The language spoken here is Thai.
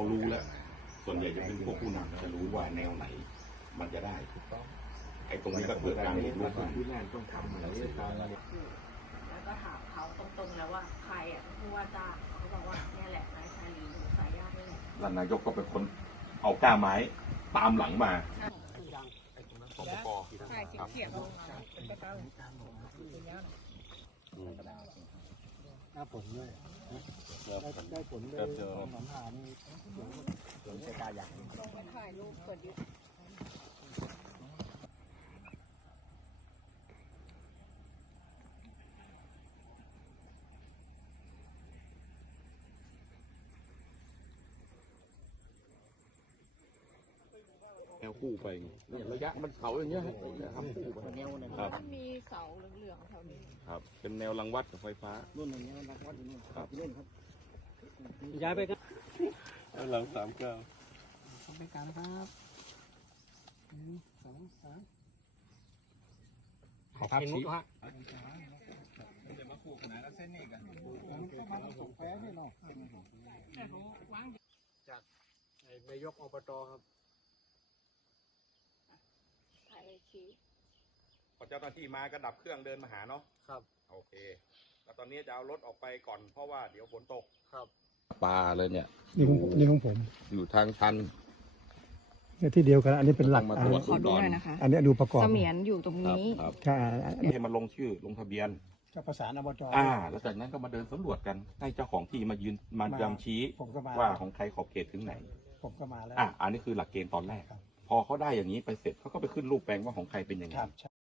เขารู้แล้ว ส่วนใหญ่จะเป็นพวกผู้นำจะรู้ว่าแนวไหน มันจะได้ถูกต้องไอ้ตรงนี้ก็เกิดการเรียนรู้กันที่แรกต้องทำอะไรการอะไรแล้วก็ถามเขาตรงๆแล้วว่าใครอะผู้ว่าจ้างเขาบอกว่าเนี่ยแหละนายชาลีหนูสายญาตินี่แหละแล้วนายกก็เป็นคนเอาก้าไม้ตามหลังมาใช่เขียวเป็นกระเป๋าหน้าผลด้วยได้ได้ผลเลยสองสามหานี่ผลจะกายอย่างถ่ายรูปเปิดยุแวคู่ไปเนี่ยระยะมันเขาอย่างเงี้ยฮะทำคู่ไปครับมันมีเสาเหลืองๆแถวนี้ครับ เป็นแนวรังวัดกับไฟฟ้ารุ่นนี้นักวัดอยู่นี่ครับรุ่นครับย้ายไปครับหลังสามเก้าทำไปการครับหนึ่งสองสามขอภาพชี้ฮะจะมาคู่ขนาดนั้นเส้นนี้กันมาส่งแฟ้นี่เนาะนายกอบตครับ ถ่ายชี้พอเจ้าหน้าที่มาก็ดับเครื่องเดินมาหาเนาะ ครับ โอเค แล้วตอนนี้จะเอารถออกไปก่อนเพราะว่าเดี๋ยวฝนตก ครับปลาเลยเนี่ย นี่ของนี่ของผมอยู่ทางชัน เนี่ยที่เดียวกัน อันนี้เป็นหลัก ต้องมาอันตรวนี้จขอดูหน่อยนะคะอันนี้ดูประกอบเสมียนอยู่ตรงครับนี้ ครับใช่อันนี้ให้มาลงชื่อลงทะเบียน จะประสานอบจ อ่า แล้วจากนั้นก็มาเดินสำรวจกัน ให้เจ้าของที่มายืนมาจำชี้ผมก็มาว่าของใครขอบเขตถึงไหน ผมก็มาแล้ว อะอันนี้คือหลักเกณฑ์ตอนแรก ครับ พอเขาได้อย่างนี้ไปเสร็จเขาก็ไปขึ้นรูปแปลงว่าของใครเป็นยังไง ครับ